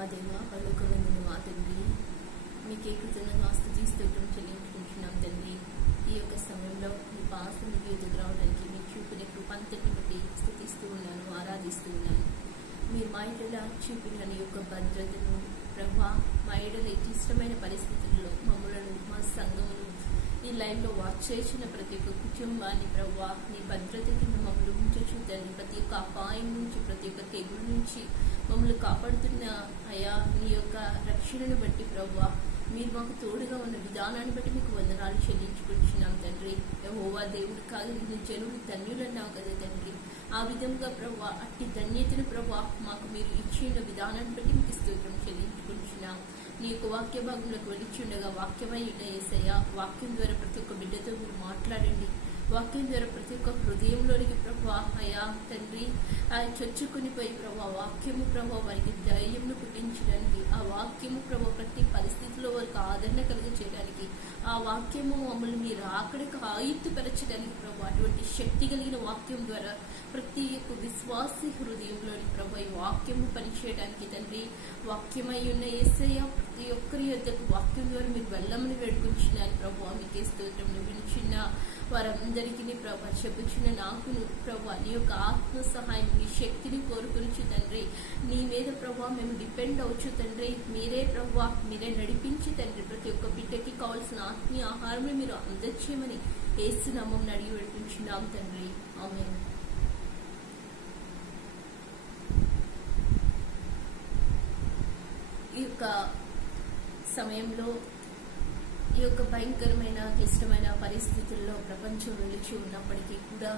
మా దేవ పరలోకమందున్న మా తండ్రి, మీకే కృతజ్ఞత స్తుతి స్తోత్రం చెల్లించుకుంటున్నాం తండ్రి. ఈ యొక్క సమయంలో మీ పాసనికి ఎదుగు రావడానికి మీ చూపిన కృపంతటిని బట్టి స్తుతిస్తూ ఉన్నాను, ఆరాధిస్తూ ఉన్నాను. మీరు మా ఎడల చూపిన నీ యొక్క భద్రతను ప్రభా, మా ఎడల ఇష్టమైన పరిస్థితుల్లో మమ్మలను, మా సంఘమును, ఈ లైన్లో వాచ్ చేసిన ప్రతి ఒక్క కుటుంబాన్ని ప్రభా నీ భద్రత కింద మమ్మల్ని ఉంచు తండ్రి. ప్రతి ఒక్క అపాయం నుంచి, ప్రతి ఒక్క తెగుల నుంచి మమ్మల్ని కాపాడుతున్న అయా నీ యొక్క రక్షణను బట్టి ప్రభా, మీరు మాకు తోడుగా ఉన్న విధానాన్ని బట్టి మీకు వందనాలు చెల్లించుకుంటున్నాం తండ్రి. యెహోవా దేవుడు కాదు, నీ జనులు ధన్యులు అన్నావు కదా తండ్రి. ఆ విధంగా ప్రభా అట్టి ధన్యతను ప్రభా మాకు మీరు ఇచ్చిన విధానాన్ని బట్టి మీకు స్తోత్రం చెల్లించుకుంటున్నాం. నీ యొక్క వాక్య భాగంలోకి వెళ్ళిచుండగా వాక్యమై ఉన్న యేసయ్య, వాక్యం ద్వారా ప్రతి ఒక్క బిడ్డతో మీరు మాట్లాడండి. వాక్యం ద్వారా ప్రతి ఒక్క హృదయంలోనికి ప్రభా అయా తండ్రి చొచ్చుకుని పోయి ప్రభా వాక్యము ప్రభా వారికి ధైర్యంను పుట్టించడానికి, ఆ వాక్యము ప్రభా ప్రతి పరిస్థితిలో వారికి ఆదరణ కలిగ చేయడానికి, ఆ వాక్యము మమ్మల్ని మీరు అక్కడికి ఆయుక్తపరచడానికి ప్రభా అటువంటి శక్తి కలిగిన వాక్యం ద్వారా ప్రతి ఒక్క విశ్వాసి హృదయంలోని ప్రభా ఈ వాక్యము పనిచేయడానికి తండ్రి, వాక్యమై ఉన్న యేసయ్య ప్రతి ఒక్కరి యొద్దకు వాక్యం ద్వారా మీరు వెళ్ళమని వేడుకుంటున్నాను ప్రభా. మీకే స్తోత్రం. వినిచిన వారందరికీ ప్రభా చెప్పుచున్న నాకును ప్రభా నీ యొక్క ఆత్మ సహాయం, నీ శక్తిని కోరుకునిచ్చు తండ్రి. నీ మీద ప్రభా మేము డిపెండ్ అవచ్చు తండ్రి. మీరే ప్రభా, మీరే నడిపించి తండ్రి ప్రతి ఒక్క బిడ్డకి కావాల్సిన ఆత్మీయ ఆహారం మీరు అందచేయమని యేసు నామమున అడిగి వేడుకుంటున్నాం తండ్రి. ఆమేన్. ఈ యొక్క సమయంలో ఈ యొక్క భయంకరమైన క్లిష్టమైన పరిస్థితుల్లో ప్రపంచం వెలిచి ఉన్నప్పటికీ కూడా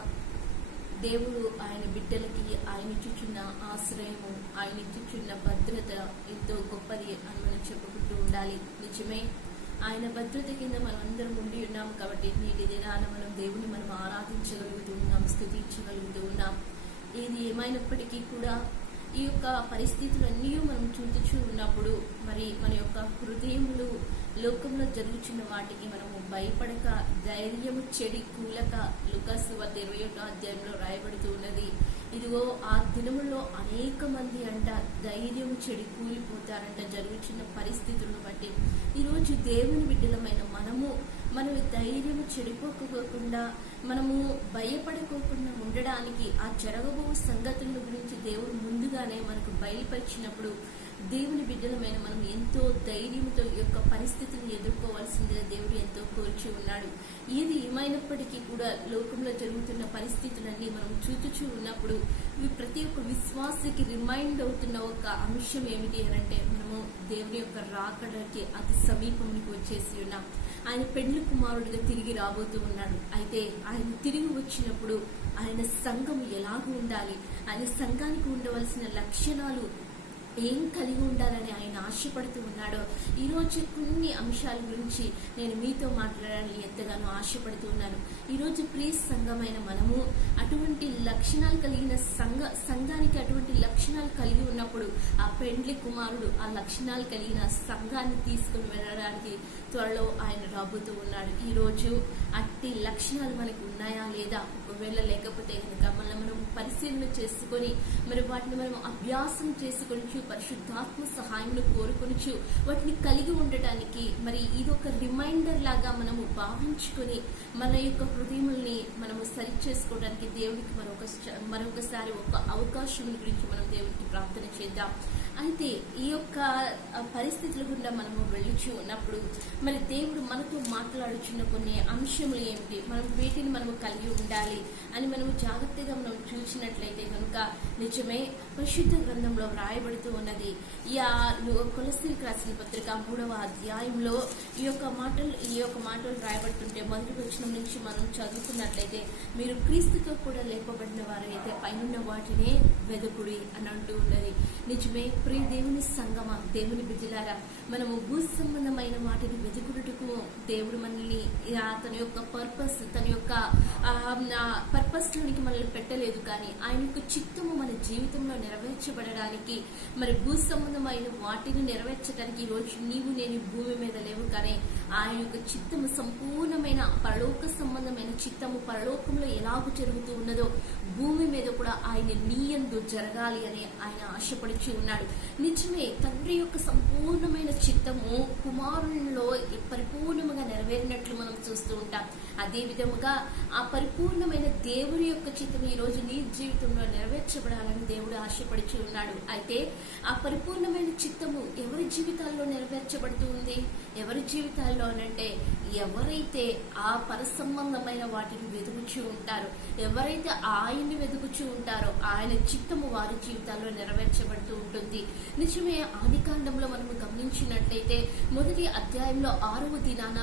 దేవుడు ఆయన బిడ్డలకి ఆయన ఇచ్చుచున్న ఆశ్రయము, ఆయన ఇచ్చుచున్న భద్రత ఎంతో గొప్పది అని మనం చెప్పుకుంటూ ఉండాలి. నిజమే, ఆయన భద్రత కింద మనం అందరం ఉండి ఉన్నాం కాబట్టి నేటి దినాన మనం దేవుని మనం ఆరాధించగలుగుతూ ఉన్నాం, స్తుతించగలుగుతూ ఉన్నాం. ఇది ఏమైనప్పటికీ కూడా ఈ యొక్క పరిస్థితులన్నీ మనం చూస్తూ ఉన్నప్పుడు మరి మన యొక్క హృదయములు లోకంలో జరుగుతున్న వాటికి మనము భయపడక ధైర్యము చెడి కూలక లూకాసు సువార్త 21వ అధ్యాయంలో రాయబడుతూ ఉన్నది. ఇదిగో ఆ దినములో అనేక మంది అంట ధైర్యము చెడి కూలిపోతారంట జరుగుతున్న పరిస్థితులను బట్టి. ఈరోజు దేవుని బిడ్డలమైన మనము ధైర్యము చెడిపోకపోకుండా, మనము భయపడుకోకుండా ఉండడానికి ఆ జరగబో సంగతుల గురించి దేవుడు ముందుగానే మనకు బయలుపరిచినప్పుడు దేవుని బిడ్డలమైన మనం ఎంతో ధైర్యంతో ఈ యొక్క పరిస్థితిని ఎదుర్కోవాల్సిందిగా దేవుడు ఎంతో కోర్చి ఉన్నాడు. ఇది ఏమైనప్పటికీ కూడా లోకంలో జరుగుతున్న పరిస్థితులన్నీ మనం చూచుచూ ఉన్నప్పుడు ప్రతి ఒక్క విశ్వాసకి రిమైండ్ అవుతున్న ఒక అంశం ఏమిటి అనంటే, మనము దేవుని యొక్క రాకడకి అతి సమీపంకి వచ్చేసి ఉన్నాం. ఆయన పెండ్లి కుమారుడిగా తిరిగి రాబోతూ ఉన్నాడు. అయితే ఆయన తిరిగి వచ్చినప్పుడు ఆయన సంఘం ఎలాగ ఉండాలి, ఆయన సంఘానికి ఉండవలసిన లక్షణాలు ఏం కలిగి ఉండాలని ఆయన ఆశపడుతూ ఉన్నాడో ఈరోజు కొన్ని అంశాల గురించి నేను మీతో మాట్లాడాలని ఎంతగానో ఆశపడుతూ ఉన్నాను. ఈరోజు ప్రియ సంఘమైన మనము అటువంటి లక్షణాలు కలిగిన సంఘానికి అటువంటి లక్షణాలు కలిగి ఉన్నప్పుడు ఆ పెండ్లి కుమారుడు ఆ లక్షణాలు కలిగిన సంఘాన్ని తీసుకుని వెళ్ళడానికి త్వరలో ఆయన రాబోతూ ఉన్నాడు. ఈరోజు అట్టి లక్షణాలు మనకు ఉన్నాయా లేదా, ఒకవేళ లేకపోతే కనుక మనం పరిశీలన చేసుకొని మరి వాటిని మనం అభ్యాసం చేసుకొని పరిశుద్ధాత్మ సహాయంను కోరుకొనిచు వాటిని కలిగి ఉండటానికి మరి ఇదొక రిమైండర్ లాగా మనము భావించుకొని మన యొక్క హృదయముల్ని మనము సరి చేసుకోవడానికి దేవుడికి మరొకసారి ఒక అవకాశం గురించి మనం దేవుడికి ప్రార్థన చేద్దాం. అయితే ఈ యొక్క పరిస్థితుల గుండా మనము వెళ్ళుచు ఉన్నప్పుడు మరి దేవుడు మనతో మాట్లాడుచున్న కొన్ని అంశములు ఏమిటి, మనం వీటిని మనము కలిగి ఉండాలి అని మనము జాగ్రత్తగా మనం చూసినట్లయితే కనుక నిజమే పరిశుద్ధ గ్రంథంలో వ్రాయబడుతూ ఉన్నది. ఈ కొలస్సీలకు రాసిన పత్రిక 3వ అధ్యాయంలో ఈ యొక్క మాటలు రాయబడుతుంటే మొదటి వచనం నుంచి మనం చదువుకున్నట్లయితే, మీరు క్రీస్తుతో కూడా లేపబడిన వారైతే పైనున్న వాటినే వెదకుడి అని అంటూ ఉన్నది. నిజమే ప్రియ దేవుని సంగమా, దేవుని బిడ్డలారా, మనము భూ సంబంధమైన వాటిని వెతుకుటకు దేవుడు మనల్ని తన యొక్క పర్పస్ లోనికి మనల్ని పెట్టలేదు. కానీ ఆయన యొక్క చిత్తము మన జీవితంలో నెరవేర్చబడడానికి మరి భూ సంబంధమైన వాటిని నెరవేర్చడానికి ఈరోజు నీవు నేను భూమి మీద లేవు, కానీ ఆయన యొక్క చిత్తము సంపూర్ణమైన పరలోక సంబంధమైన చిత్తము పరలోకంలో ఎలాగూ జరుగుతూ ఉన్నదో భూమి మీద కూడా ఆయన నీయందు జరగాలి అని ఆయన ఆశపడిచి ఉన్నాడు. నిజమే, తండ్రి యొక్క సంపూర్ణమైన చిత్తము కుమారునిలో పరిపూర్ణముగా నెరవేరినట్లు మనం చూస్తూ ఉంటాం. అదే విధముగా ఆ పరిపూర్ణమైన దేవుని యొక్క చిత్తం ఈ రోజు నీ జీవితంలో నెరవేర్చబడాలని దేవుడు ఆశపడిచి ఉన్నాడు. అయితే ఆ పరిపూర్ణమైన చిత్తము ఎవరి జీవితాల్లో నెరవేర్చబడుతూ ఉంది? ఎవరి జీవితాల్లో అనంటే ఎవరైతే ఆ పరసంబంధమైన వాటిని వెతుకుచూ ఉంటారో, ఎవరైతే ఆయన్ని వెతుకుచూ ఉంటారో ఆయన చిత్తము వారి జీవితాల్లో నెరవేర్చబడుతూ ఉంటుంది. నిజమే, ఆదికాండంలో మనము గమనించినట్లయితే మొదటి అధ్యాయంలో 6వ దినాన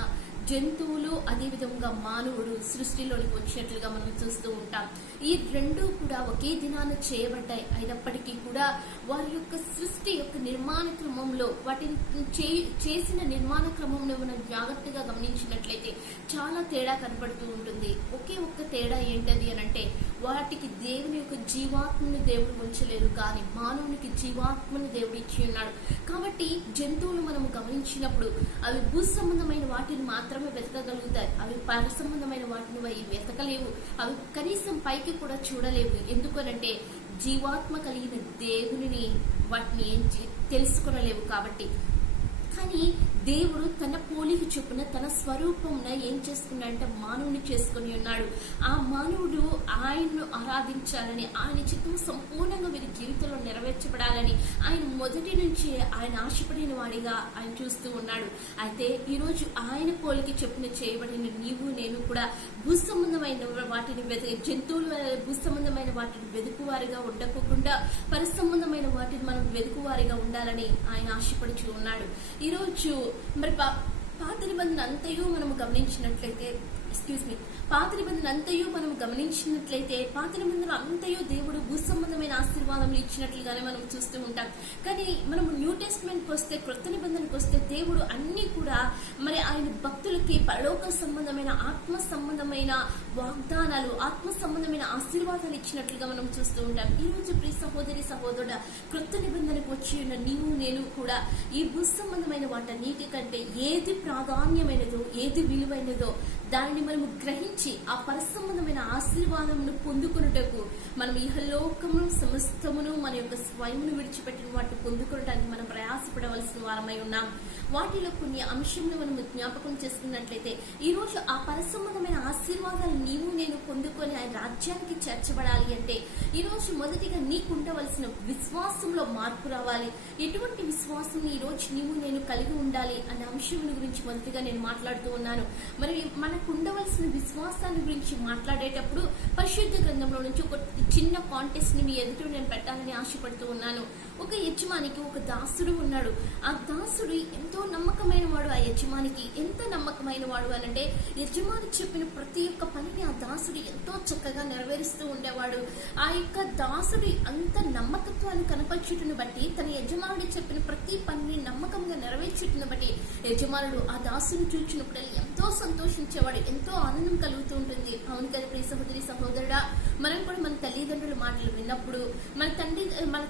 జంతువులు అదేవిధంగా మానవుడు సృష్టిలోనికి వచ్చినట్లుగా మనం చూస్తూ ఉంటాం. ఈ రెండు కూడా ఒకే దినాన చేయబడ్డాయి. అయినప్పటికీ కూడా వారి యొక్క సృష్టి యొక్క నిర్మాణ క్రమంలో వాటిని చేసిన నిర్మాణ క్రమంలో మనం జాగ్రత్తగా గమనించినట్లయితే చాలా తేడా కనబడుతూ ఉంటుంది. ఒకే ఒక్క తేడా ఏంటది అని అంటే వాటికి దేవుని యొక్క జీవాత్మని దేవుడు ఉంచలేరు, కానీ మానవునికి జీవాత్మని దేవుడు ఇచ్చి ఉన్నాడు. కాబట్టి జంతువులు మనం గమనించినప్పుడు అవి భూ సంబంధమైన వాటిని మాత్రమే వెతకగలుగుతాయి. అవి పర సంబంధమైన వాటిని వెతకలేవు. అవి కనీసం పైకి కూడా చూడలేవు. ఎందుకనంటే జీవాత్మ కలిగిన దేవుని వాటిని ఏం తెలుసుకొనలేవు కాబట్టి. కానీ దేవుడు తన పోలిక చొప్పున తన స్వరూపంన ఏం చేసుకున్నాడంటే మానవుని చేసుకుని ఉన్నాడు. ఆ మానవుడు ఆయన్ను ఆరాధించాలని, ఆయన చిత్తం సంపూర్ణంగా వీరి జీవితంలో నెరవేర్చబడాలని ఆయన మొదటి నుంచి ఆయన ఆశపడిన వాడిగా ఆయన చూస్తూ ఉన్నాడు. అయితే ఈరోజు ఆయన పోలిక చొప్పున చేయబడిన నీవు నేను కూడా భూ సంబంధమైన వాటిని జంతువుల భూ సంబంధమైన వాటిని వెతుకువారిగా ఉండకుండా పర సంబంధమైన వాటిని మనం వెతుకువారిగా ఉండాలని ఆయన ఆశపడుచు ఉన్నాడు. ఈరోజు మరి పాత నిబంధన అంతయు మనం గమనించినట్లయితే పాత నిబంధన అంతయు మనం గమనించినట్లయితే పాత నిబంధన అంతయు దేవుడు భూ సంబంధమైన ఆశీర్వాదం ఇచ్చినట్లుగానే మనం చూస్తూ ఉంటాం. కానీ మనం న్యూ టెస్ట్మెంట్కి వస్తే, క్రొత్త నిబంధనకు వస్తే దేవుడు అన్ని కూడా మరి ఆయన భక్తులకి పరలోక సంబంధమైన ఆత్మ సంబంధమైన వాగ్దానాలు, ఆత్మ సంబంధమైన ఆశీర్వాదాలు ఇచ్చినట్లుగా మనం చూస్తూ ఉంటాం. ఈ రోజు ప్రియ సహోదరి సహోదరుడ, క్రొత్త నిబంధనకు వచ్చి ఉన్న నీవు నేను కూడా ఈ భూ సంబంధమైన వాటన్నిటి కంటే ఏది ప్రాధాన్యమైనదో, ఏది విలువైనదో దానిని మనము గ్రహించి ఆ పరసంబంధమైన ఆశీర్వాదమును పొందుకొనుటకు మనం ఇహలోకమును సమస్తమును మన యొక్క స్వయమును విడిచిపెట్టిన వాటిని పొందుకోవడానికి మనం ప్రయాసపడవలసిన వారమై ఉన్నాం. వాటిలో కొన్ని అంశంలో మనం జ్ఞాపకం చేసుకున్నట్లయితే ఈ రోజు ఆ పరసంబంధమైన ఆశీర్వాదాలు నీవు నేను పొందుకొని ఆయన రాజ్యానికి చేర్చబడాలి అంటే ఈ రోజు మొదటిగా నీకు ఉండవలసిన విశ్వాసంలో మార్పు రావాలి. ఎటువంటి విశ్వాసం ఈ రోజు నీవు నేను కలిగి ఉండాలి అనే అంశం గురించి మొదటిగా నేను మాట్లాడుతూ ఉన్నాను. మరి మనకు ఉండవలసిన విశ్వాసాన్ని గురించి మాట్లాడేటప్పుడు పరిశుద్ధ గ్రంథంలో నుంచి ఒక చిన్న కాంటెస్ట్ ని మీ ఎదుట నేను పెట్టాలని ఆశపడుతూ ఉన్నాను. ఒక యజమానికి ఒక దాసుడు ఉన్నాడు. ఆ దాసుడు ఎంతో నమ్మకమైన వాడు. ఆ యజమానికి ఎంత నమ్మకమైన వాడు అనంటే యజమాని చెప్పిన ప్రతి ఒక్క పనిని ఆ దాసుడు ఎంతో చక్కగా నెరవేరుస్తూ ఉండేవాడు. ఆ యొక్క దాసుడు అంత నమ్మకత్వాన్ని కనపరచుటను బట్టి, తన యజమానుడు చెప్పిన ప్రతి పనిని నమ్మకంగా నెరవేర్చుటను బట్టి యజమానుడు ఆ దాసుని చూచినప్పుడు ఎంతో సంతోషించేవాడు, ఎంతో ఆనందం కలుగుతూ ఉంటుంది. అవును కదా ప్రియ సహోదరి సహోదరుడా, మనం కూడా మన తల్లిదండ్రుల మాటలు విన్నప్పుడు, మన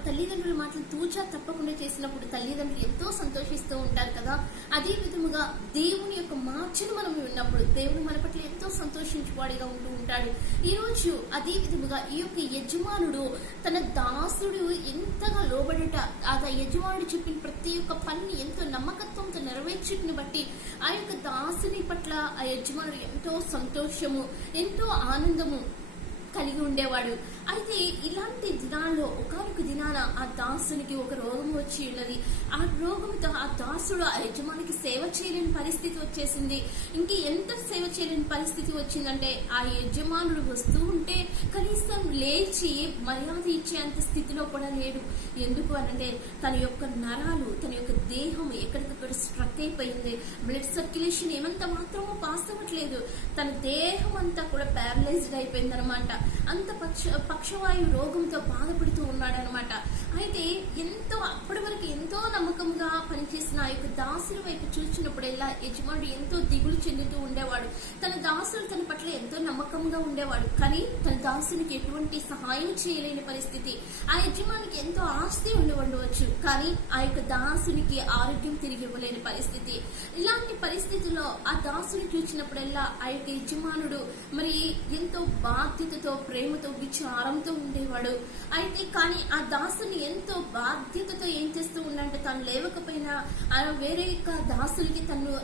తల్లిదండ్రుల మాటలు తూచా తప్పకుండా చేసినప్పుడు తల్లిదండ్రులు ఎంతో సంతోషిస్తూ ఉంటారు కదా. అదే విధముగా దేవుని యొక్క మాటలు మనం విన్నప్పుడు దేవుడు మన పట్ల ఎంతో సంతోషించేవాడిగా ఉంటూ ఉంటాడు. ఈ రోజు అదే విధముగా ఈ యొక్క యజమానుడు తన దాసుడు ఎంతగా లోబడట, ఆ యజమానుడు చెప్పిన ప్రతి ఒక్క పని ఎంతో నమ్మకత్వంతో నెరవేర్చుకుని బట్టి ఆ యొక్క దాసుని పట్ల ఆ యజమానుడు ఎంతో సంతోషము, ఎంతో ఆనందము కలిగి ఉండేవాడు. అయితే ఇలాంటి దినాల్లో ఒకనొక దినాన ఆ దాసునికి ఒక రోగం వచ్చి ఉన్నది. ఆ రోగంతో ఆ దాసుడు ఆ యజమానికి సేవ చేయలేని పరిస్థితి వచ్చేసింది. ఇంక ఎంత సేవ చేయలేని పరిస్థితి వచ్చిందంటే ఆ యజమానుడు వస్తూ ఉంటే కనీసం లేచి మర్యాద ఇచ్చేంత స్థితిలో కూడా లేడు. ఎందుకు అనంటే తన యొక్క నరాలు, తన యొక్క దేహం ఎక్కడికక్కడ స్ట్రక్ అయిపోయింది. బ్లడ్ సర్క్యులేషన్ ఏమంత మాత్రమో పాస్ అవ్వట్లేదు. తన దేహం అంతా కూడా ప్యారలైజ్డ్ అయిపోయింది అనమాట. అంత పక్షవాయు రోగంతో బాధపడుతూ ఉన్నాడనమాట. అయితే అప్పటి వరకు ఎంతో నమ్మకంగా పనిచేసిన ఆ యొక్క దాసుల వైపు చూసినప్పుడల్లా యజమానుడు ఎంతో దిగులు చెందుతూ ఉండేవాడు. తన దాసులు తన పట్ల ఎంతో నమ్మకంగా ఉండేవాడు, కానీ తన దాసునికి ఎటువంటి సహాయం చేయలేని పరిస్థితి. ఆ యజమానికి ఎంతో ఆస్తి ఉండవచ్చు, కానీ ఆ యొక్క దాసునికి ఆరోగ్యం తిరిగి ఇవ్వలేని పరిస్థితి. ఇలాంటి పరిస్థితుల్లో ఆ దాసుని చూసినప్పుడల్లా ఆ యొక్క యజమానుడు మరి ఎంతో బాధ్యతతో, ప్రేమతో, విచారంతో ఉండేవాడు. అయితే కానీ ఆ దాసుని ఎంతో బాధ్యతతో ఏం చేస్తూ ఉన్నాడంటే, తను లేవకపోయినా వేరే యొక్క దాసులకి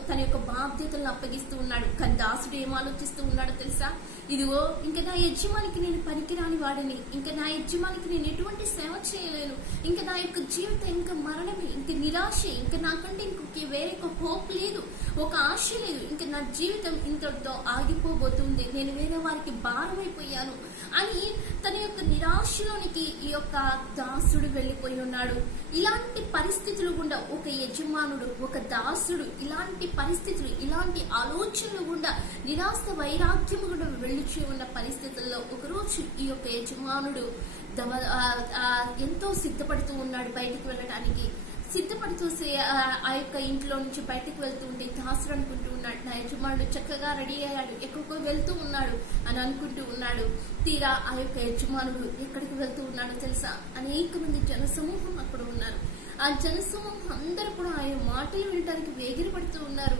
తన యొక్క బాధ్యతలను అప్పగిస్తూ ఉన్నాడు. కానీ దాసుడు ఏం ఆలోచిస్తూ ఉన్నాడో తెలుసా? ఇదిగో ఇంకా నా యజమానికి నేను పనికిరాని వాడిని, ఇంకా నా యజమానికి నేను ఎటువంటి సేవ చేయలేను, ఇంకా నా యొక్క జీవితం ఇంకా మరణమే, ఇంకా నిరాశ, ఇంకా నాకంటే ఇంకొక వేరే హోప్ లేదు, ఒక ఆశ లేదు, ఇంకా నా జీవితం ఇంతటితో ఆగిపోబోతుంది, నేను వేరే వారికి భారమైపోయాను అని తన యొక్క నిరాశలోనికి ఈ యొక్క దాసుడు వెళ్ళిపోయి ఉన్నాడు. ఇలాంటి పరిస్థితులు గుండా ఒక యజమానుడు, ఒక దాసుడు ఇలాంటి పరిస్థితులు, ఇలాంటి ఆలోచనలు గుండా, నిరాశ వైరాగ్యము గుండా వెళ్ళిచి ఉన్న పరిస్థితుల్లో ఒకరోజు ఈ యొక్క యజమానుడు ఎంతో సిద్ధపడుతూ ఉన్నాడు బయటికి వెళ్ళడానికి. సిద్ధపడుతూ ఆ యొక్క ఇంట్లో నుంచి బయటకు వెళ్తూ ఉంటే దాసుడు అనుకుంటూ ఉన్నాడు, నా యజమానుడు చక్కగా రెడీ అయ్యాడు, ఎక్కడికో వెళ్తూ ఉన్నాడు అని అనుకుంటూ ఉన్నాడు. తీరా ఆ యొక్క యజమానుడు ఎక్కడికి వెళ్తూ ఉన్నాడో తెలుసా? అనేక మంది జనసమూహం అక్కడ ఉన్నారు. ఆ జనసమూహం అందరూ కూడా ఆయన మాటలు వినడానికి వేగిరపడుతూ ఉన్నారు.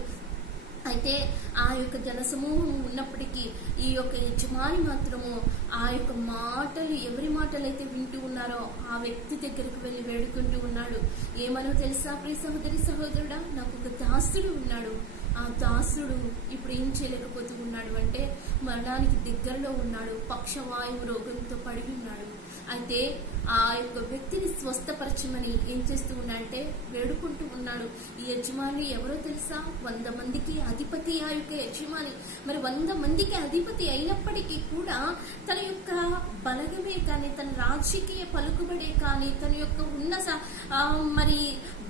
అయితే ఆ యొక్క జనసమూహం ఉన్నప్పటికీ ఈ యొక్క యజమాని మాత్రము ఆ యొక్క మాటలు, ఎవరి మాటలు అయితే వింటూ ఉన్నారో ఆ వ్యక్తి దగ్గరికి వెళ్ళి వేడుకుంటూ ఉన్నాడు. ఏమనో తెలుసా ప్రియ సహోదరి సహోదరుడా, నాకు ఒక దాసుడు ఉన్నాడు, ఆ దాసుడు ఇప్పుడు ఏం చేయలేకపోతూ ఉన్నాడు అంటే మరణానికి దగ్గరలో ఉన్నాడు, పక్షవాయువు రోగంతో పడి ఉన్నాడు. అయితే ఆ యొక్క వ్యక్తిని స్వస్థపరచమని ఏం చేస్తూ ఉన్నాడంటే వేడుకుంటూ ఉన్నాడు. ఈ యజమాని ఎవరో తెలుసా? 100 మందికి అధిపతి ఆ యొక్క యజమాని. మరి 100 మందికి అధిపతి అయినప్పటికీ కూడా తన యొక్క బలగమే కానీ, తన రాజకీయ పలుకుబడే కానీ, తన యొక్క ఉన్న మరి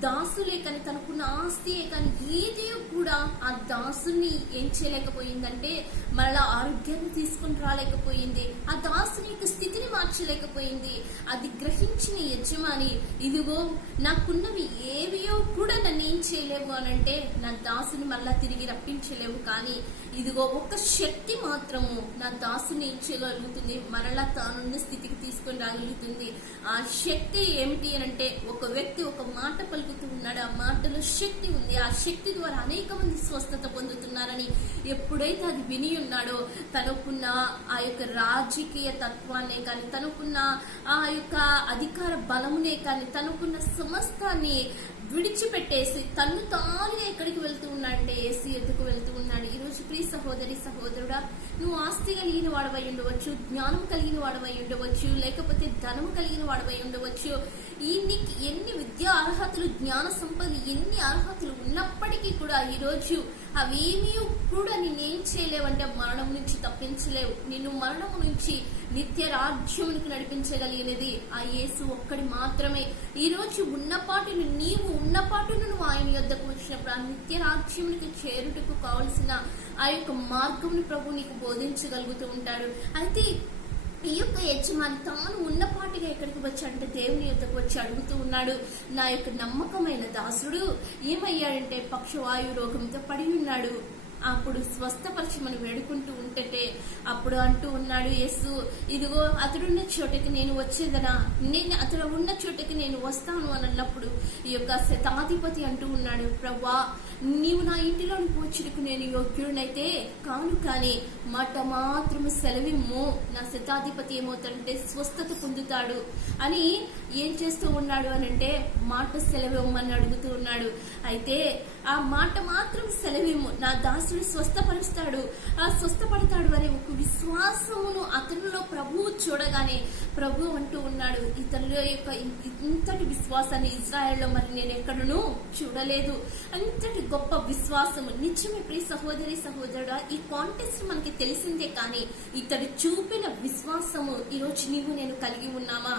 దాసులే కానీ, తనకున్న ఆస్తియే కానీ ఏది కూడా ఆ దాసుని ఏం చేయలేకపోయిందంటే మళ్ళా ఆరోగ్యాన్ని తీసుకుని రాలేకపోయింది, ఆ దాసుని యొక్క స్థితిని మార్చలేకపోయింది. అది గ్రహించిన యజమాని, ఇదిగో నాకున్నవి ఏవియో కూడా నన్ను ఏం చేయలేవు అనంటే నా దాసుని మళ్ళా తిరిగి రప్పించలేవు, కానీ ఇదిగో ఒక శక్తి మాత్రము నా దాసుని ఏం చేయగలుగుతుంది, మరలా తానున్న స్థితికి తీసుకొని రాగలుగుతుంది. ఆ శక్తి ఏమిటి అనంటే ఒక వ్యక్తి ఒక మాట పలుకుతూ ఉన్నాడు, ఆ మాటలో శక్తి ఉంది, ఆ శక్తి ద్వారా అనేక మంది స్వస్థత పొందుతున్నారని ఎప్పుడైతే అది విని ఉన్నాడో తనకున్న ఆ యొక్క రాజకీయ తత్వాన్నే కానీ, తనకున్న ఆ యొక్క అధికార బలమునే కానీ, తనకున్న సమస్తాన్ని విడిచిపెట్టేసి తాను ఎక్కడికి వెళ్తూ ఉన్నాడంటే యేసు ఎద్దుకు వెళ్తూ ఉన్నాడు. ఈరోజు ప్రియ సహోదరి సహోదరుడా, నువ్వు ఆస్తి కలిగిన వాడవై ఉండవచ్చు, జ్ఞానం కలిగిన వాడవై ఉండవచ్చు, లేకపోతే ధనం కలిగిన వాడవై ఉండవచ్చు. నీకు ఎన్ని విద్యా అర్హతలు, జ్ఞాన సంపద, ఎన్ని అర్హతలు ఉన్నప్పటికీ కూడా ఈరోజు అవేమీ కూడా నిన్నేం చేయలేవంటే మరణం నుంచి తప్పించలేవు. నిన్ను మరణం నుంచి నిత్య రాజ్యమునికి నడిపించగలిగినది ఆ యేసు ఒక్కడి మాత్రమే. ఈరోజు నీవు ఉన్నపాటును నువ్వు ఆయన యొద్దకు వచ్చినప్పుడు ఆ నిత్య రాజ్యమునికి చేరుటకు కావలసిన ఆ యొక్క మార్గమును ప్రభు నీకు బోధించగలుగుతూ ఉంటాడు. అయితే ఈ యొక్క యజమాని తాను ఉన్నపాటిగా ఎక్కడికి వచ్చాడంటే దేవుని యొద్దకు వచ్చి అడుగుతూ ఉన్నాడు. నా యొక్క నమ్మకమైన దాసుడు ఏమయ్యాడంటే పక్షవాయు రోగంతో పడి ఉన్నాడు, అప్పుడు స్వస్థపరచమని వేడుకుంటూ ఉంటే అప్పుడు అంటూ ఉన్నాడు యేసు, ఇదిగో అతడున్న చోటకి నేను వచ్చేదనా, అతడు ఉన్న చోటకి నేను వస్తాను అని అన్నప్పుడు ఈ యొక్క శతాధిపతి అంటూ ఉన్నాడు, ప్రభువా నీవు నా ఇంటిలోనికి వచ్చుటకు నేను యోగ్యుడినైతే కాను, కానీ మాట మాత్రము సెలవిమ్ము, నా శతాధిపతి ఏమవుతాడంటే స్వస్థత పొందుతాడు అని ఏం చేస్తూ ఉన్నాడు అని అంటే మాట సెలవిమ్మని అడుగుతూ ఉన్నాడు. అయితే ఆ మాట మాత్రం సెలవిమ్ము, నా దాసుడు స్వస్థపరుస్తాడు, ఆ స్వస్థపడతాడు అనే ఒక విశ్వాసమును అతనిలో ప్రభువు చూడగానే ప్రభు అంటూ ఉన్నాడు, ఇతనిలో యొక్క ఇంతటి విశ్వాసాన్ని ఇజ్రాయెల్లో మరి నేను ఎక్కడను చూడలేదు. అంతటి గొప్ప విశ్వాసము నిజమే ప్రియ సహోదరి సహోదరుడా. ఈ కాంటెక్స్ట్ మనకి తెలిసిందే, కానీ ఇతడు చూపిన విశ్వాసము ఈరోజు నీవు నేను కలిగి ఉన్నామా?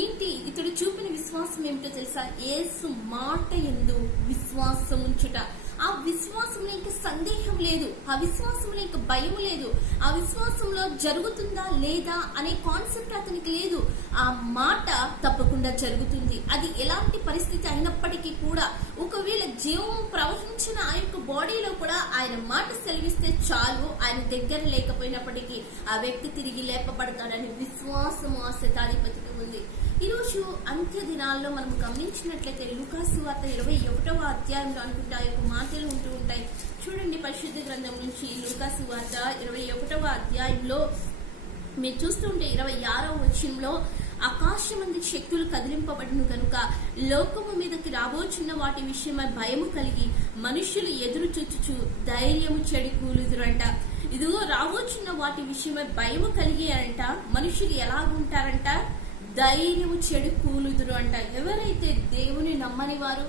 ఏంటి ఇతడు చూపిన విశ్వాసం ఏమిటో తెలుసా? యేసు మాట యందు విశ్వాసం ఉంచుట. ఆ విశ్వాసంలో ఇంకా సందేహం లేదు, ఆ విశ్వాసంలో ఇంకా భయం లేదు, ఆ విశ్వాసంలో జరుగుతుందా లేదా అనే కాన్సెప్ట్ అతనికి లేదు. ఆ మాట తప్పకుండా జరుగుతుంది. అది ఎలాంటి పరిస్థితి అయినప్పటికీ కూడా, ఒకవేళ జీవం ప్రవహించిన ఆ యొక్క బాడీలో కూడా ఆయన మాట సెలవిస్తే చాలు, ఆయన దగ్గర లేకపోయినప్పటికీ ఆ వ్యక్తి తిరిగి లేపబడతాడని విశ్వాసము ఆ శతాధిపతికి ఉంది. ఈరోజు అంత్య దినాల్లో మనం గమనించినట్లయితే లూకా సువార్త 21వ అధ్యాయంలో అనుకుంటే ఆ యొక్క మాటలు ఉంటూ ఉంటాయి. చూడండి, పరిశుద్ధ గ్రంథం నుంచి లూకా సువార్త 21వ అధ్యాయంలో మీరు చూస్తుంటే 26వ వచనంలో, ఆకాశమందు శక్తులు కదిలింపబడిన కనుక లోకము మీదకి రాబోచున్న వాటి విషయమై భయము కలిగి మనుషులు ఎదురు చూచుచు ధైర్యము చెడి కూలుదురంట. ఇదిగో రాబోచున్న వాటి విషయమై భయము కలిగి అంట మనుషులు ఎలాగుంటారంట, ధైర్యము చెడు కూలుదురు అంట. ఎవరైతే దేవుని నమ్మని వారు,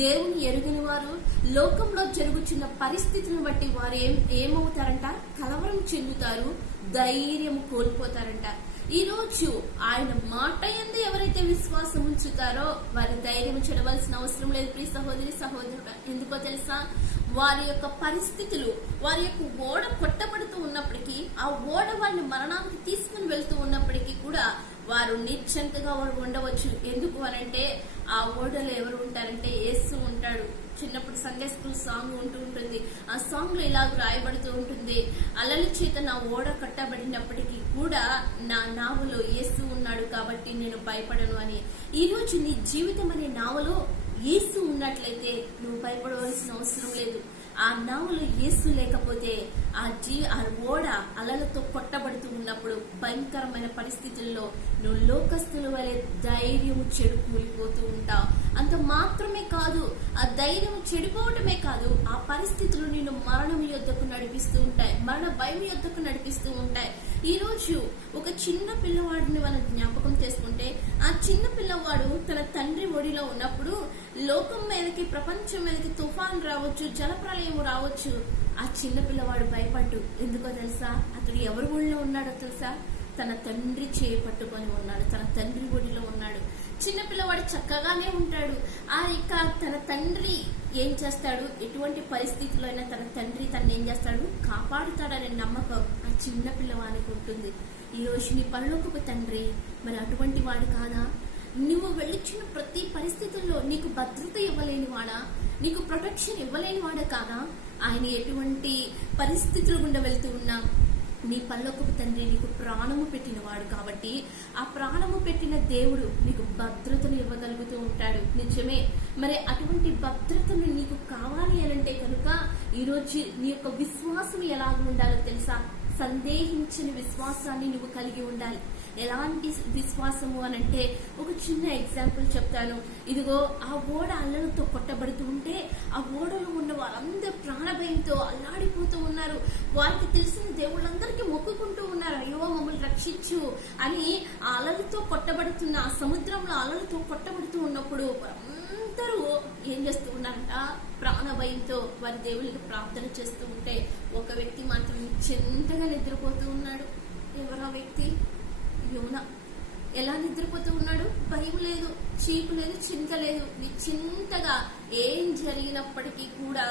దేవుని ఎరుగని వారు, లోకంలో జరుగుతున్న పరిస్థితులను బట్టి వారు ఏమవుతారంట, కలవరం చెందుతారు, ధైర్యం కోల్పోతారంట. ఈ రోజు ఆయన మాట యందు ఎవరైతే విశ్వాసం ఉంచుతారో వారి ధైర్యం చెడవలసిన అవసరం లేదు. ప్రియ సహోదరి సహోదరుడు, ఎందుకో తెలుసా, వారి యొక్క పరిస్థితులు, వారి యొక్క ఓడ కొట్టబడుతూ ఉన్నప్పటికీ, ఆ ఓడ వారిని మరణానికి తీసుకుని వెళ్తూ ఉన్నప్పటికీ కూడా వారు నిశ్చింతగా వారు ఉండవచ్చు. ఎందుకు అనంటే ఆ ఓడలో ఎవరు ఉంటారంటే యేసు ఉంటాడు. చిన్నప్పుడు సండే స్కూల్ సాంగ్ ఉంటూ ఉంటుంది. ఆ సాంగ్ లో ఇలాగ రాయబడుతూ ఉంటుంది, అలల చేత నా ఓడ కట్టబడినప్పటికీ కూడా నా నావలో యేసు ఉన్నాడు కాబట్టి నేను భయపడను అని. ఈ రోజు నీ జీవితం అనే నావలో యేసు ఉన్నట్లయితే నువ్వు భయపడవలసిన అవసరం లేదు. ఆ నావలో యేసు లేకపోతే ఆ ఓడ అలలతో కొట్టబడుతూ ఉన్నప్పుడు భయంకరమైన పరిస్థితుల్లో నువ్వు లోకస్తుల వలె ధైర్యం చెడు కూలిపోతూ ఉంటావు. అంత మాత్రమే కాదు, ఆ ధైర్యం చెడిపోవటమే కాదు, ఆ పరిస్థితులు నిన్ను మరణం యొద్దకు నడిపిస్తూ ఉంటాయి, మరణ భయం యొద్దకు నడిపిస్తూ ఉంటాయి. ఈ రోజు ఒక చిన్న పిల్లవాడిని మనం జ్ఞాపకం చేసుకుంటే, ఆ చిన్న పిల్లవాడు తన తండ్రి ఒడిలో ఉన్నప్పుడు లోకం మీదకి, ప్రపంచం మీదకి తుఫాన్ రావచ్చు, జలప్రలయం రావచ్చు, ఆ చిన్న పిల్లవాడు భయపడ్డు. ఎందుకో తెలుసా, అతడు ఎవరి ఒడిలో ఉన్నాడో తెలుసా, తన తండ్రి చేయి పట్టుకొని ఉన్నాడు, తన తండ్రి ఒడిలో ఉన్నాడు. చిన్న పిల్లవాడు చక్కగానే ఉంటాడు. ఆ ఇక తన తండ్రి ఏం చేస్తాడు, ఎటువంటి పరిస్థితుల్లో అయినా తన తండ్రి తను ఏం చేస్తాడు, కాపాడుతాడనే నమ్మకం ఆ చిన్న పిల్లవానికి ఉంటుంది. ఈ రోజు నీ పరలోకపు తండ్రి మరి అటువంటి వాడు కాదా? నువ్వు వెళ్ళిచ్చిన ప్రతి పరిస్థితుల్లో నీకు భద్రత ఇవ్వలేని వాడా, నీకు ప్రొటెక్షన్ ఇవ్వలేని వాడా కాదా? ఆయన ఎటువంటి పరిస్థితులు గుండా వెళ్తూ ఉన్నా నీ పరలోకపు తండ్రి నీకు ప్రాణము పెట్టినవాడు కాబట్టి, ఆ ప్రాణము పెట్టిన దేవుడు నీకు భద్రతను ఇవ్వగలుగుతూ ఉంటాడు. నిజమే. మరి అటువంటి భద్రతను నీకు కావాలి అనంటే కనుక ఈరోజు నీ యొక్క విశ్వాసం ఎలాగ ఉండాలో తెలుసా? సందేహించిన విశ్వాసాన్ని నువ్వు కలిగి ఉండాలి. ఎలాంటి విశ్వాసము అనంటే, ఒక చిన్న ఎగ్జాంపుల్ చెప్తాను. ఇదిగో ఆ ఓడ అల్లలతో కొట్టబడుతూ ఉంటే ఆ ఓడలో ఉన్న వారందరూ ప్రాణభయంతో అల్లాడిపోతూ ఉన్నారు. వారికి తెలిసిన దేవుళ్ళందరికీ మొక్కుకుంటూ ఉన్నారు, అయ్యో మమ్మల్ని రక్షించు అని. ఆ అలలతో కొట్టబడుతున్న, ఆ సముద్రంలో అలలతో కొట్టబడుతూ ఉన్నప్పుడు అందరూ ఏం చేస్తూ ఉన్నారంట, ప్రాణభయంతో వారి దేవుళ్ళకి ప్రార్థన చేస్తూ ఉంటే ఒక వ్యక్తి మాత్రం చింతగా నిద్రపోతూ ఉన్నాడు. ఎవరా వ్యక్తి? యోనా. ఎలా నిద్రపోతూ ఉన్నాడు? భయం లేదు, చీపు లేదు, చింత లేదు. చింతగా ఏం జరిగినప్పటికీ కూడా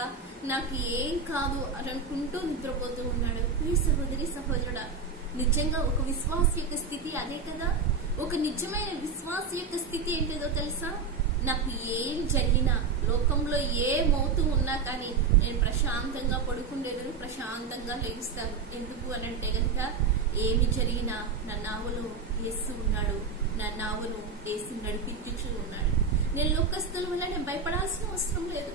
నాకు ఏం కాదు అని అనుకుంటూ నిద్రపోతూ ఉన్నాడు. మీ సహోదరి సహోదరుడా, నిజంగా ఒక విశ్వాస యొక్క స్థితి అదే కదా. ఒక నిజమైన విశ్వాస యొక్క స్థితి ఏంటిదో తెలుసా? నాకు ఏం జరిగినా, లోకంలో ఏమవుతూ ఉన్నా కానీ నేను ప్రశాంతంగా పడుకుండేదని, ప్రశాంతంగా లేస్తాను. ఎందుకు అనంటే కనుక ఏమి జరిగినా నా నావలో యేసు ఉన్నాడు, నా నావను యేసు నడిపించుచూ ఉన్నాడు. నేను లోకస్తుల వల్ల నేను భయపడాల్సిన అవసరం లేదు.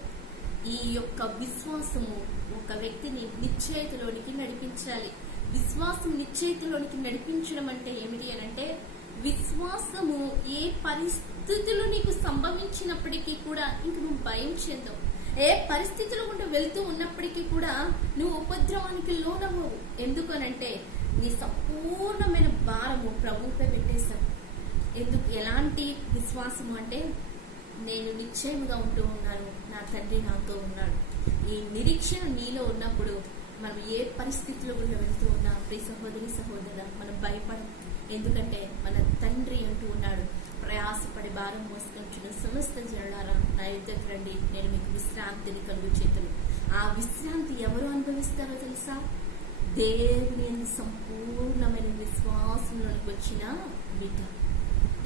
ఈ యొక్క విశ్వాసము ఒక వ్యక్తిని నిశ్చయితలోనికి నడిపించాలి. విశ్వాసం నిశ్చయితలోనికి నడిపించడం అంటే ఏమిటి అనంటే, విశ్వాసము ఏ పరిస్థితులు నీకు సంభవించినప్పటికీ కూడా ఇంక నువ్వు భయం చెందవు. ఏ పరిస్థితులు గుండా వెళ్తూ ఉన్నప్పటికీ కూడా నువ్వు ఉపద్రవానికి లోనవ్వవు. ఎందుకనంటే నీ సంపూర్ణమైన భారము ప్రభువుపై పెట్టేశావు. ఎందుకు? ఎలాంటి విశ్వాసము అంటే, నేను నిశ్చయముగా ఉంటూ ఉన్నాను, నా తండ్రి నాతో ఉన్నాడు. ఈ నిరీక్షణ నీలో ఉన్నప్పుడు మనం ఏ పరిస్థితిలో గుండా వెళ్తూ ఉన్నా, ప్రియ సహోదరి సహోదరుడా, మనం భయపడం. ఎందుకంటే మన తండ్రి అంటూ ఉన్నాడు, ప్రయాసపడి భారం మోసుకొంచున్న సమస్త జనులారా నా యుద్ధకు రండి, నేను మీకు విశ్రాంతిని కలుగు చేతును. ఆ విశ్రాంతి ఎవరు అనుభవిస్తారో తెలుసా? దేవుని యందు సంపూర్ణమైన విశ్వాసంలోనికి వచ్చిన బిడ్డ.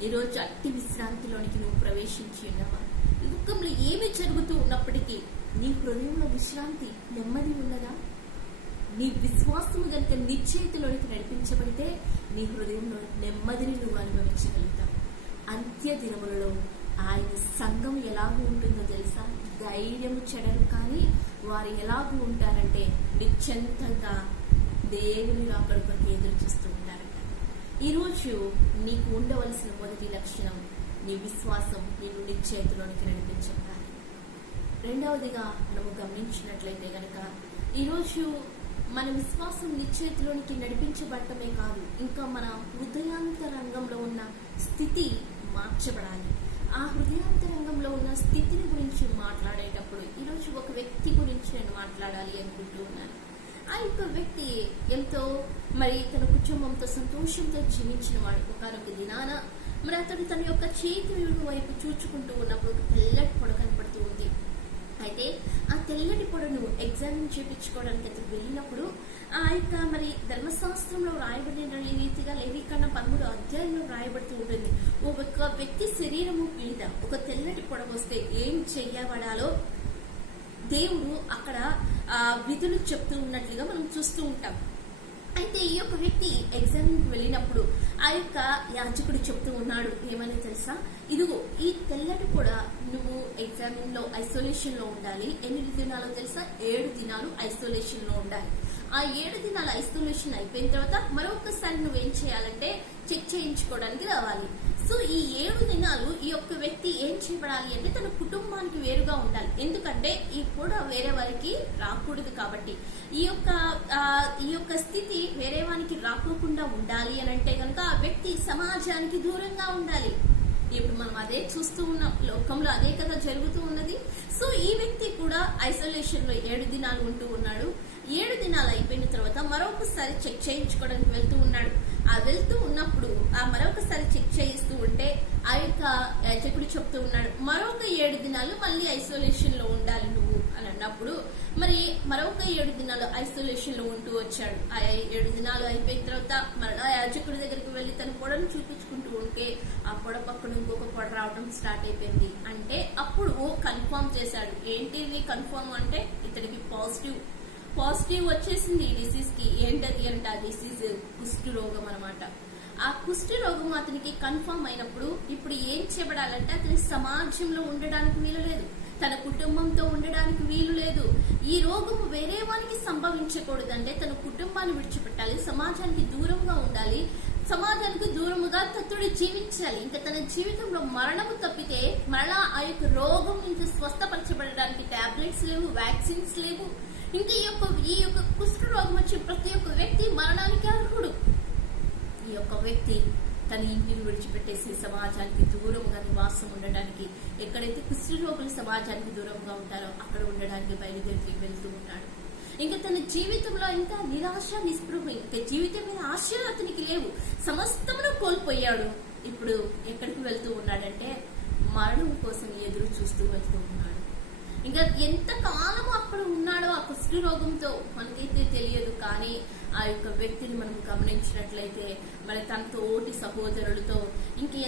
ఈరోజు అట్టి విశ్రాంతిలోనికి నువ్వు ప్రవేశించి ఉన్నావా? లోకంలో ఏమి జరుగుతూ ఉన్నప్పటికీ నీ హృదయంలో విశ్రాంతి, నెమ్మది ఉన్నదా? నీ విశ్వాసము గనుక నిశ్చయితలోనికి నడిపించబడితే నీ హృదయంలో నెమ్మదిని నువ్వు అనుభవించగలుగుతావు. అంత్య దినములలో ఆయన సంఘం ఎలాగూ ఉంటుందో తెలుసా? ధైర్యము చెడరు, కానీ వారు ఎలాగూ ఉంటారంటే నిశ్చంతంగా దేవుని రాకడకు ఎదురు చూస్తూ ఉంటారంట. ఈరోజు నీకు ఉండవలసిన మొదటి లక్షణం నీ విశ్వాసం నిన్ను నిశ్చయితలోనికి నడిపించాలి. రెండవదిగా మనము గమనించినట్లయితే గనక ఈరోజు మన విశ్వాసం నిశ్చయితలోనికి నడిపించబడటమే కాదు, ఇంకా మన హృదయాంతరంగంలో ఉన్న స్థితి మార్చబడాలి. ఆ హృదయాంతరంగంలో ఉన్న స్థితిని గురించి మాట్లాడేటప్పుడు ఈరోజు ఒక వ్యక్తి గురించి నేను మాట్లాడాలి అనుకుంటూ ఉన్నాను. ఆ యొక్క వ్యక్తి ఎంతో తన కుటుంబంతో సంతోషంతో జీవించిన వాడు. ఒకనొక దినాన అతడు తన యొక్క చేతి వైపు చూచుకుంటూ ఉన్నప్పుడు ఒక తెల్లటి పొడ కనపడుతూ ఉంది. అయితే ఆ తెల్లటి పొడను ఎగ్జామిన్ చేయించుకోవడానికి అతను వెళ్ళినప్పుడు ఆ యొక్క ధర్మశాస్త్రంలో రాయబడిన రీతిగా లేవికాండం 13వ అధ్యాయంలో రాయబడుతూ ఉంటుంది. ఒక వ్యక్తి శరీరము మీద ఒక తెల్లటి పొడ వస్తే ఏం చెయ్యబడాలో దేవుడు అక్కడ విధులు చెప్తూ ఉన్నట్లుగా మనం చూస్తూ ఉంటాం. అయితే ఈ యొక్క వ్యక్తి ఎగ్జామిన్కి వెళ్ళినప్పుడు ఆ యొక్క యాజకుడు చెప్తూ ఉన్నాడు, ఏమని తెలుసా? ఇదిగో ఈ తెల్లటి కూడా నువ్వు ఎగ్జామిన్ లో ఐసోలేషన్ లో ఉండాలి. ఎన్ని దినాలు తెలుసా? 7 దినాలు ఐసోలేషన్ లో ఉండాలి. ఆ 7 దినాల ఐసోలేషన్ అయిపోయిన తర్వాత మరొకసారి నువ్వేం చేయాలంటే చెక్ చేయించుకోవడానికి రావాలి. సో ఈ 7 దినాలు ఈ యొక్క వ్యక్తి ఏం చేయబడాలి అంటే తన కుటుంబానికి వేరుగా ఉండాలి. ఎందుకంటే ఈ పొడ వేరే వారికి రాకూడదు కాబట్టి ఈ యొక్క స్థితి వేరే వారికి రాకోకుండా ఉండాలి అని అంటే కనుక ఆ వ్యక్తి సమాజానికి దూరంగా ఉండాలి. ఇప్పుడు మనం అదే చూస్తూ ఉన్నాం, లోకంలో అదే కదా జరుగుతూ ఉన్నది. సో ఈ వ్యక్తి కూడా ఐసోలేషన్ లో 7 దినాలు ఉంటూ ఉన్నాడు. 7 దినాలు అయిపోయిన తర్వాత మరొకసారి చెక్ చేయించుకోవడానికి వెళ్తూ ఉన్నాడు. ఆ వెళ్తూ ఉన్నప్పుడు ఆ మరొకసారి చెక్ చేయిస్తూ ఉంటే ఆ యొక్క యాజకుడు చెప్తూ ఉన్నాడు, మరొక 7 దినాలు మళ్ళీ ఐసోలేషన్ లో ఉండాలి నువ్వు అని అన్నప్పుడు మరొక 7 దినాలు ఐసోలేషన్ లో ఉంటూ వచ్చాడు. ఆ 7 దినాలు అయిపోయిన తర్వాత మరలా యాజకుడి దగ్గరికి వెళ్లి తన పొడను చూపించుకుంటూ ఉంటే ఆ పొడ పక్కన ఇంకొక పొడ రావడం స్టార్ట్ అయిపోయింది. అంటే అప్పుడు కన్ఫర్మ్ చేశాడు. ఏంటిది కన్ఫర్మ్ అంటే ఇతడికి పాజిటివ్ వచ్చేసింది ఈ డిసీజ్ కి. ఏంటది అంటే ఆ డిసీజ్ కుష్టు రోగం అనమాట. ఆ కుష్టి రోగం అతనికి కన్ఫర్మ్ అయినప్పుడు ఇప్పుడు ఏం చేయబడాలంటే అతని సమాజంలో ఉండడానికి వీలు లేదు, తన కుటుంబంతో ఉండడానికి వీలు లేదు. ఈ రోగము వేరే వానికి సంభవించకూడదంటే తన కుటుంబాన్ని విడిచిపెట్టాలి, సమాజానికి దూరంగా ఉండాలి, సమాజానికి దూరముగా తత్తుడు జీవించాలి. ఇంకా తన జీవితంలో మరణము తప్పితే మరలా ఆ యొక్క రోగం నుంచి స్వస్థపరచబడడానికి టాబ్లెట్స్ లేవు, వ్యాక్సిన్స్ లేవు. ఇంకా ఈ యొక్క కుష్ఠ రోగం వచ్చి ప్రతి ఒక్క వ్యక్తి మరణానికి అర్హుడు. ఈ యొక్క వ్యక్తి తన ఇంటిని విడిచిపెట్టేసి సమాజానికి దూరంగా నివాసం ఉండడానికి, ఎక్కడైతే కుష్ఠ రోగులు సమాజానికి దూరంగా ఉంటారో అక్కడ ఉండడానికి బయలుదేరి వెళ్తూ ఉంటాడు. ఇంకా తన జీవితంలో ఇంకా నిరాశ నిస్పృహ, ఇంకా జీవితం మీద ఆశలు అతనికి లేవు, సమస్తమును కోల్పోయాడు. ఇప్పుడు ఎక్కడికి వెళ్తూ ఉన్నాడంటే మరణం కోసం ఎదురు చూస్తూ వెళ్తూ ఉన్నాడు. ఇంకా ఎంత కాలం అక్కడ ఉన్నాడో ఆ కుష్ఠ రోగంతో మనకైతే తెలియదు. కానీ ఆ యొక్క వ్యక్తిని మనం గమనించినట్లయితే తన తోటి సహోదరులతో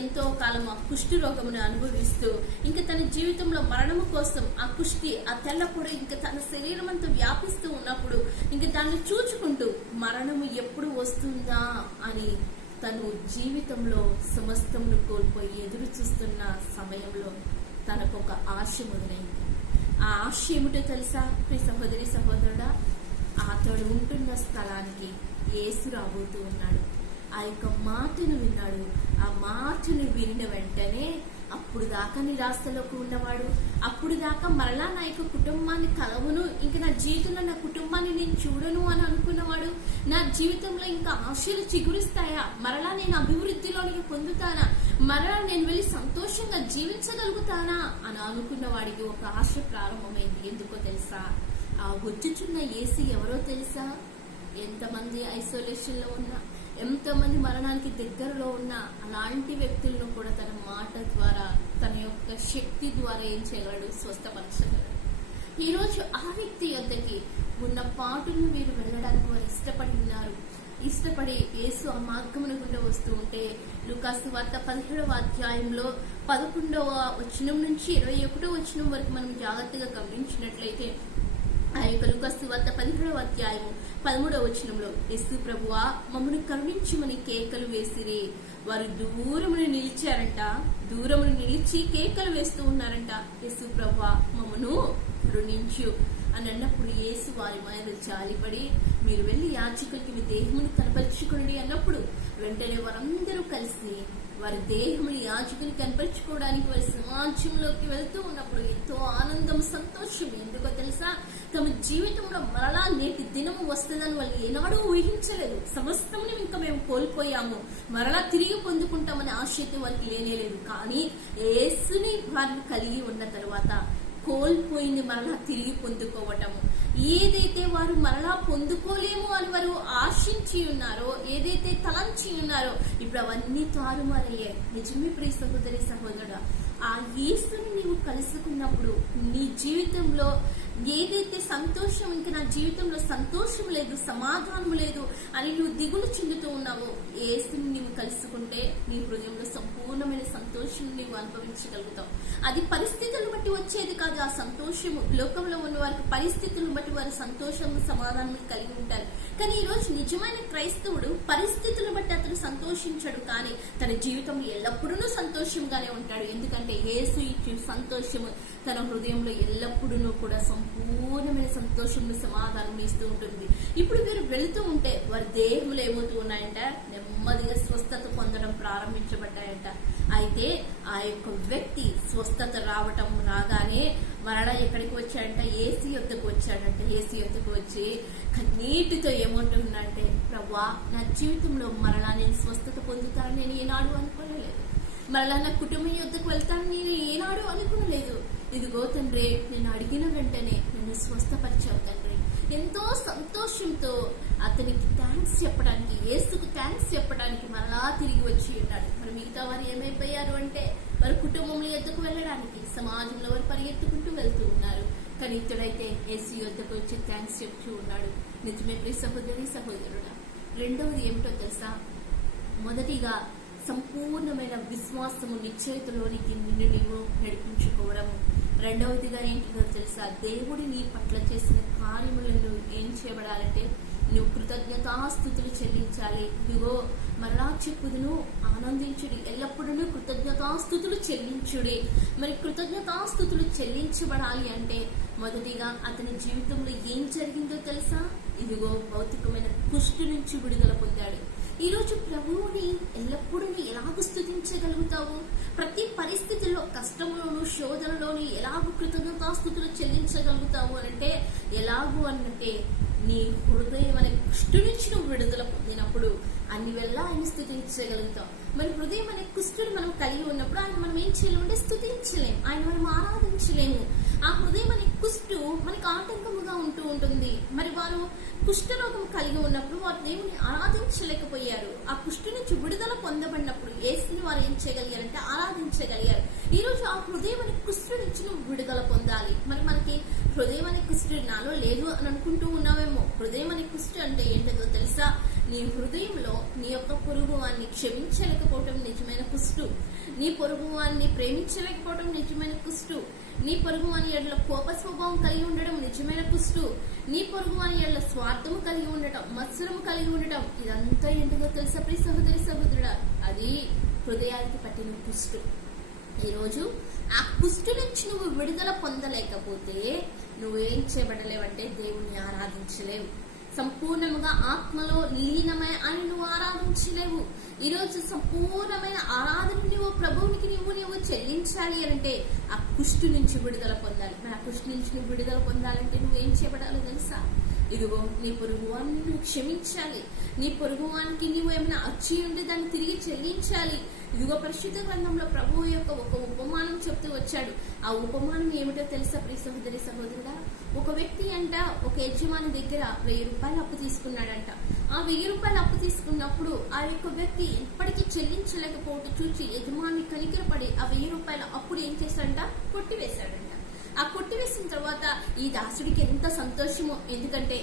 ఎంతో కాలం ఆ కుష్ఠ రోగమును అనుభవిస్తూ ఇంకా తన జీవితంలో మరణము కోసం ఆ కుష్టి, ఆ తెల్లపొడి ఇంకా తన శరీరం అంతా వ్యాపిస్తూ ఉన్నప్పుడు ఇంకా దాన్ని చూచుకుంటూ మరణము ఎప్పుడు వస్తుందా అని తను జీవితంలో సమస్తమును కోల్పోయి ఎదురు చూస్తున్న సమయంలో తనకొక ఆశ మొదలైంది. ఆ ఆశ ఏమిటో తెలుసా ప్రియ సహోదరి సహోదరుడా? అతడు ఉంటున్న స్థలానికి యేసు రాబోతూ ఉన్నాడు. ఆ యొక్క మాటను విన్నాడు. ఆ మాటను వినిన వెంటనే అప్పుడు దాకా నిరాశలోకి ఉన్నవాడు, అప్పుడు దాకా మరలా నా యొక్క కుటుంబాన్ని కలవను, ఇంకా నా జీవితంలో నా కుటుంబాన్ని నేను చూడను అని అనుకున్నవాడు, నా జీవితంలో ఇంకా ఆశలు చిగురిస్తాయా, మరలా నేను అభివృద్ధిలోనికి పొందుతానా, మరలా నేను వెళ్ళి సంతోషంగా జీవించగలుగుతానా అని అనుకున్న వాడికి ఒక ఆశ ప్రారంభమైంది. ఎందుకో తెలుసా? ఆ వచ్చుచున్న యేసు ఎవరో తెలుసా? ఎంతమంది ఐసోలేషన్ లో ఉన్నా, ఎంతమంది మరణానికి దగ్గరలో ఉన్నా అలాంటి వ్యక్తులను కూడా తన మాట ద్వారా, తన యొక్క శక్తి ద్వారా ఏం చేయగలడు? స్వస్థపరచగలడు. ఈరోజు ఆ వ్యక్తి యొద్దకి ఉన్న పాటును వీరు వెళ్ళడానికి వారు ఇష్టపడి ఉన్నారు. ఇష్టపడి యేసు ఆ మార్గమును గుండా వస్తూ ఉంటే లూకాసు వార్త 17వ అధ్యాయంలో 11వ వచనం నుంచి 21వ వచనం వరకు మనం జాగ్రత్తగా గమనించినట్లయితే ఆ యొక్క లూకాసు వార్త 17వ అధ్యాయము 13వ వచనంలో యేసు ప్రభువా మమ్మను కరుణించుమని కేకలు వేసిరి. వారు దూరమును నిలిచారంట. దూరమును నిలిచి కేకలు వేస్తూ ఉన్నారంట. యేసు ప్రభువా మమ్మను కరుణించు అని అన్నప్పుడు యేసు వారి మీద జాలిపడి మీరు వెళ్లి యాజకులకి మీ దేహమును కనపరుచుకోండి అన్నప్పుడు వెంటనే వారందరూ కలిసి వారి దేహముని యాజకుని కనపరుచుకోవడానికి వారి సమాజంలోకి వెళ్తూ ఉన్నప్పుడు ఎంతో ఆనందం, సంతోషం. ఎందుకో తెలుసా, తమ జీవితంలో మరలా నేటి దినము వస్తుందని వాళ్ళు ఏనాడూ ఊహించలేదు. సమస్తముని ఇంకా మేము కోల్పోయాము, మరలా తిరిగి పొందుకుంటామనే ఆశతో వారికి లేనేలేదు. కానీ యేసుని వారిని కలిగి ఉన్న తర్వాత కోల్పోయింది మరలా తిరిగి పొందుకోవటము, ఏదైతే వారు మరలా పొందుకోలేము అని వారు ఆశించి ఉన్నారో, ఏదైతే తలంచి ఉన్నారో ఇప్పుడు అవన్నీ తారుమారయ్యాయి. నిజమే ప్రియ సహోదరి సహోదరుడా, ఆ యేసుని నీవు కలుసుకున్నప్పుడు నీ జీవితంలో ఏదైతే సంతోషం, ఇంకా నా జీవితంలో సంతోషం లేదు, సమాధానం లేదు అని నువ్వు దిగులు చెందుతూ ఉన్నావో, యేసుని నీవు కలుసుకుంటే నీ హృదయంలో సంపూర్ణమైన సంతోషం నీవు అనుభవించగలుగుతావు. అది పరిస్థితులను బట్టి వచ్చేది కాదు. ఆ సంతోషము లోకంలో ఉన్న వారికి పరిస్థితులను బట్టి వారు సంతోషం, సమాధానం కలిగి ఉంటారు. కానీ ఈ రోజు నిజమైన క్రైస్తవుడు పరిస్థితులను బట్టి అతను సంతోషించడు, కానీ తన జీవితంలో ఎల్లప్పుడూ సంతోషంగానే ఉంటాడు. ఎందుకంటే యేసు ఇచ్చే సంతోషము తన హృదయంలో ఎల్లప్పుడూ కూడా సంపూర్ణమైన సంతోషం, సమాధానం ఇస్తూ ఉంటుంది. ఇప్పుడు వీరు వెళుతూ ఉంటే వారి దేహములు ఏమవుతూ ఉన్నాయంట, నెమ్మదిగా స్వస్థత పొందడం ప్రారంభించబడ్డాయంట. అయితే ఆ యొక్క వ్యక్తి స్వస్థత రాగానే మరలా ఎక్కడికి వచ్చాడంట, ఏసీ యొద్దకు వచ్చాడంట. ఏసీ యొద్దకు వచ్చి కన్నీటితో ఏమంటుందంటే, ప్రభా నా జీవితంలో మరలా నేను స్వస్థత పొందుతానని నేను ఏనాడు అనుకోలేదు, మరలా నా కుటుంబం యొద్దకు వెళ్తానని నేను ఏనాడు అనుకోలేదు. ఇదిగో తండ్రి, నేను అడిగిన వెంటనే నన్ను స్వస్థపరిచావు తండ్రి. ఎంతో సంతోషంతో అతనికి థ్యాంక్స్ చెప్పడానికి, యేసుకు థ్యాంక్స్ చెప్పడానికి మరలా తిరిగి వచ్చి ఉన్నాడు. మరి మిగతా వారు ఏమైపోయారు అంటే, వారి కుటుంబంలో యొద్దకు వెళ్ళడానికి సమాజంలో వారు పరిగెత్తుకుంటూ వెళ్తూ ఉన్నారు. కానీ ఇతడైతే యేసు యొద్దకు వచ్చి థ్యాంక్స్ చెప్తూ ఉన్నాడు. నిజమే ప్రియ సహోదరి సహోదరుడా. రెండవది ఏమిటో తెలుసా, మొదటిగా సంపూర్ణమైన విశ్వాసము, నిశ్చయితలోనికి నిన్ను నీవు నడిపించుకోవడము. రెండవదిగా ఏంటిదో తెలుసా, దేవుడి నీ పట్ల చేసిన కార్యములను ఏం చేయబడాలంటే నువ్వు కృతజ్ఞతాస్తుతులు చెల్లించాలి. ఇదిగో మరలా చెప్పుదును, ఆనందించుడి, ఎల్లప్పుడూ కృతజ్ఞతాస్తుతులు చెల్లించుడి. మరి కృతజ్ఞతాస్తుతులు చెల్లించబడాలి అంటే మొదటిగా అతని జీవితంలో ఏం జరిగిందో తెలుసా, ఇదిగో భౌతికమైన కుష్టు నుంచి విడుదల పొందాడు. ఈ రోజు ప్రభువుని ఎల్లప్పుడూ ఎలాగూ స్తుతించగలుగుతావు? ప్రతి పరిస్థితుల్లో, కష్టంలోను, శోధనలోను ఎలాగూ కృతజ్ఞతాస్తుతులు చెల్లించగలుగుతావు అంటే ఎలాగూ అన్నట్టే నీ హృదయం అనే కుష్టు నుంచి నువ్వు విడుదల పొందినప్పుడు అన్ని వెళ్ళా ఆయన స్తుతించగలుగుతావు. మరి హృదయం అనే కుష్టుని మనం కలిగి ఉన్నప్పుడు ఆయన మనం ఏం చేయలేమంటే స్తుతించలేము, ఆయన మనం ఆరాధించలేము. ఆ హృదయం అనే కుష్టు మనకి ఆటంకముగా ఉంటూ ఉంటుంది. మరి వారు కుష్ఠరోగం కలిగి ఉన్నప్పుడు వారు దేవుని ఆరాధించలేకపోయారు. ఆ కుష్టు నుంచి విడుదల పొందబడినప్పుడు యేసుని వారు ఏం చేయగలిగారంటే ఆరాధించగలిగారు. ఈ రోజు ఆ హృదయం అనే కుష్టు నుంచి నువ్వు విడుదల పొందాలి. మరి మనకి హృదయం అనే కుష్టు నాలో లేదు అని అనుకుంటూ ఉన్నామేమో. హృదయం అనే కుష్టు అంటే ఏంటో తెలుసా, నీ హృదయంలో నీ యొక్క పొరుగు వారిని క్షమించలేకపోవటం నిజమైన కుష్టు, నీ పొరుగు వారిని ప్రేమించలేకపోవటం నిజమైన కుష్టు, నీ పొరుగు వాని ఎడల కోప స్వభావం కలిగి ఉండడం నిజమైన కుష్టు, నీ పొరుగు వాని ఎడల స్వార్థము కలిగి ఉండటం, మత్సరము కలిగి ఉండటం, ఇదంతా ఎందుకో తెలుసా ప్రియ సహోదరి సహోదరుడా, అది హృదయానికి పట్టిన కుష్టు. ఈరోజు ఆ కుష్టు నుంచి నువ్వు విడుదల పొందలేకపోతే నువ్వేం చేయబడలేవంటే దేవుణ్ణి ఆరాధించలేవు. సంపూర్ణముగా ఆత్మలో లీనమై అని నువ్వు ఆరాధించలేవు. ఈరోజు సంపూర్ణమైన ఆరాధన నువ్వు ప్రభువునికి నువ్వు చెల్లించాలి అంటే ఆ కుష్టు నుంచి విడుదల పొందాలి. మరి ఆ కుష్టు నుంచి నువ్వు విడుదల పొందాలంటే నువ్వేం చేయబడాలో తెలుసా, ఇదిగో నీ పొరుగువాన్ని నువ్వు క్షమించాలి. నీ పొరుగువానికి నువ్వు ఏమైనా అచ్చి ఉంటే దాన్ని తిరిగి చెల్లించాలి. ఇదిగో పరిశుద్ధ గ్రంథంలో ప్రభువు యొక్క ఒక ఉపమానం చెప్తూ వచ్చాడు. ఆ ఉపమానం ఏమిటో తెలుసా ప్రియ సహోదరి సహోదరుడా, ఒక వ్యక్తి అంట ఒక యజమాని దగ్గర 1000 రూపాయలు అప్పు తీసుకున్నాడంట. ఆ 1000 రూపాయలు అప్పు తీసుకున్నప్పుడు ఆ యొక్క వ్యక్తి ఎప్పటికీ చెల్లించలేకపోవడం చూసి యజమాని కనికరపడి ఆ 1000 రూపాయల అప్పుడు ఏం చేశాడంట, కొట్టివేశాడంట. ఆ కొట్టివేసిన తర్వాత ఈ దాసుడికి ఎంత సంతోషమో, ఎందుకంటే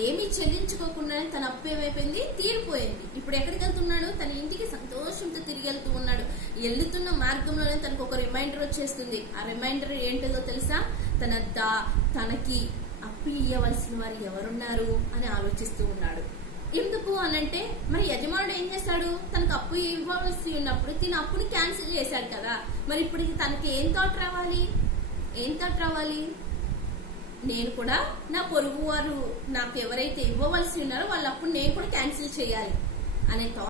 ఏమి చెల్లించుకోకుండానే తన అప్పు ఏమైపోయింది, తీరిపోయింది. ఇప్పుడు ఎక్కడికి వెళ్తున్నాడు, తన ఇంటికి సంతోషంతో తిరిగి వెళ్తూ ఉన్నాడు. వెళ్తున్న మార్గంలోనే తనకు ఒక రిమైండర్ వచ్చేస్తుంది. ఆ రిమైండర్ ఏంటిదో తెలుసా, తనకి అప్పు ఇవ్వవలసిన వారు ఎవరున్నారు అని ఆలోచిస్తూ ఉన్నాడు. ఎందుకు అనంటే, మరి యజమానుడు ఏం చేశాడు, తనకు అప్పు ఇవ్వవలసి ఉన్నప్పుడు తిన అప్పుని క్యాన్సిల్ చేశాడు కదా. మరి ఇప్పుడు తనకి ఏం థాట్ రావాలి, నేను కూడా నా పొరుగు వారు నాకు ఎవరైతే ఇవ్వవలసి ఉన్నారో వాళ్ళ అప్పుడు నేను కూడా క్యాన్సిల్ చేయాలి అనే థాట్